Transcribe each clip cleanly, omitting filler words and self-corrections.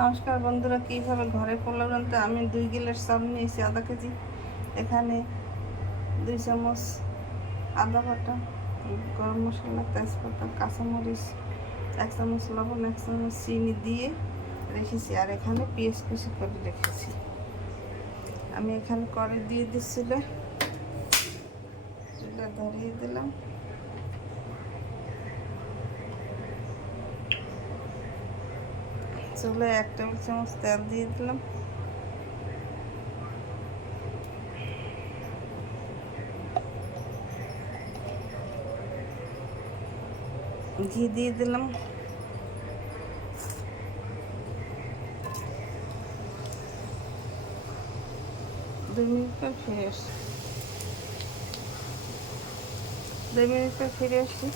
নমস্কার বন্ধুরা, কীভাবে ঘরে পোলাও রাঁধতে আমি 2 গ্লাস চাল নিয়েছি, আধা কেজি। এখানে 2 চামচ আদা বাটা, গরম মশলা, তেজপাতা, কাঁচামরিচ, 1 চামচ লবণ, 1 চামচ চিনি দিয়ে রেখেছি। আর এখানে পেঁয়াজ কুচি করে রেখেছি। আমি এখানে কড়াই দিয়ে দিচ্ছিল, চুলা ধরিয়ে দিলাম। চুলায় 1 টেবিল চামচ তেল দিয়ে দিলাম। ঘি দিয়ে দিলাম। দুই মিনিট পর ফিরে আসছি। 2 মিনিট পর ফিরে আসছি।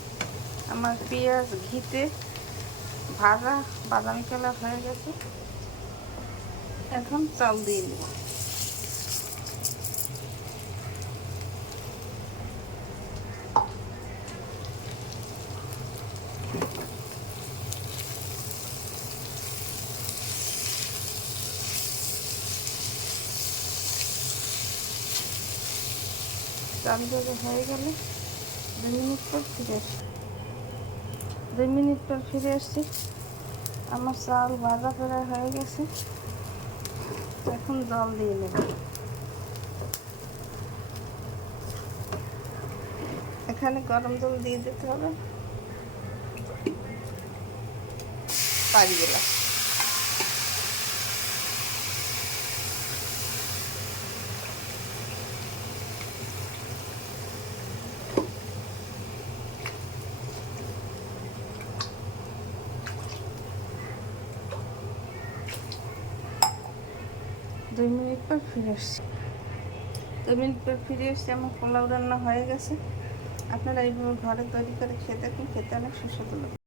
আমার পেঁয়াজ ঘিতে ভাজা বাদামি কালার হয়ে গেছে। এখন চাল দিয়ে দেব। চাল ভাজা হয়ে গেলে 2 মিনিট পর ফিরে আসছি। 2 মিনিট পর ফিরে আসছি। আমার চাল ভাজা প্রায় হয়ে গেছে। এখন জল দিয়ে নেব। এখানে গরম জল দিয়ে দিতে হবে 5 গ্লাস। দুই মিনিট পর ফিরে আসছি। 2 মিনিট পর ফিরে এসছি। আমার পোলাও রান্না হয়ে গেছে। আপনারা এইভাবে ঘরে তৈরি করে খেতে অনেক সুস্বাদু লাগে।